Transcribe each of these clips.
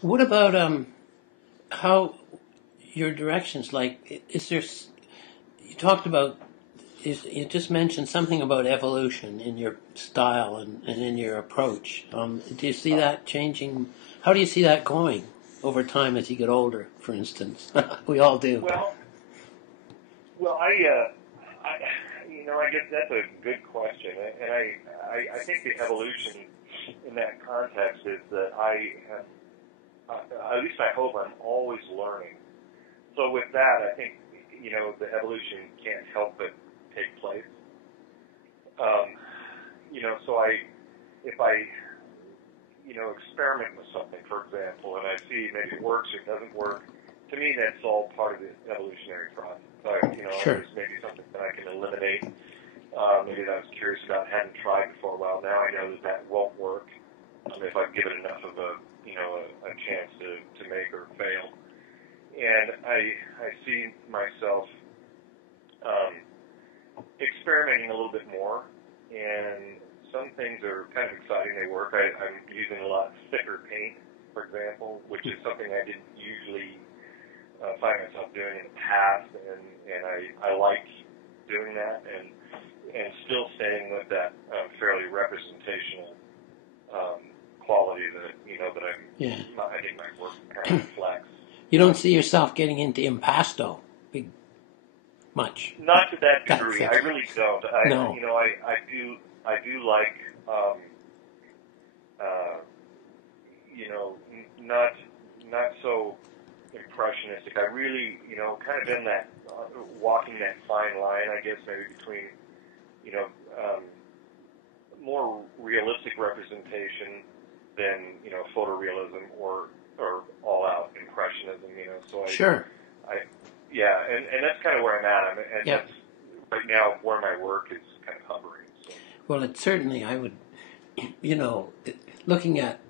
What about how your directions? Like, is there? You talked about. You just mentioned something about evolution in your style and in your approach. Do you see that changing? How do you see that going over time as you get older? For instance, we all do. Well, I guess that's a good question, and I think the evolution in that context is that at least I hope I'm always learning. So with that, I think, the evolution can't help but take place. So if I, experiment with something, for example, and I see maybe it works or doesn't work, to me that's all part of the evolutionary process. So, Sure. there's maybe something that I can eliminate, maybe that I was curious about, hadn't tried before. Well, now I know that won't work if I give it enough of a chance to make or fail. And I see myself experimenting a little bit more, and some things are kind of exciting. They work. I'm using a lot thicker paint, for example, which is something I didn't usually find myself doing in the past, and I like doing that, and still staying with that fairly representational quality that that I think my work kind of reflects. You don't see yourself getting into impasto much. Not to that degree. I really don't. No. I do like not so impressionistic. I really, kind of in that walking that fine line, I guess, maybe between, more realistic representation than, photorealism or all-out impressionism, So Sure. and that's kind of where I'm at. And that's right now where my work is kind of hovering. So. Well, it certainly, I would, looking at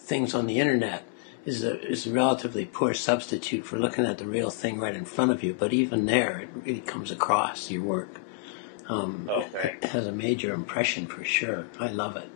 things on the internet is a relatively poor substitute for looking at the real thing right in front of you. But even there, it really comes across your work. It has a major impression for sure. I love it.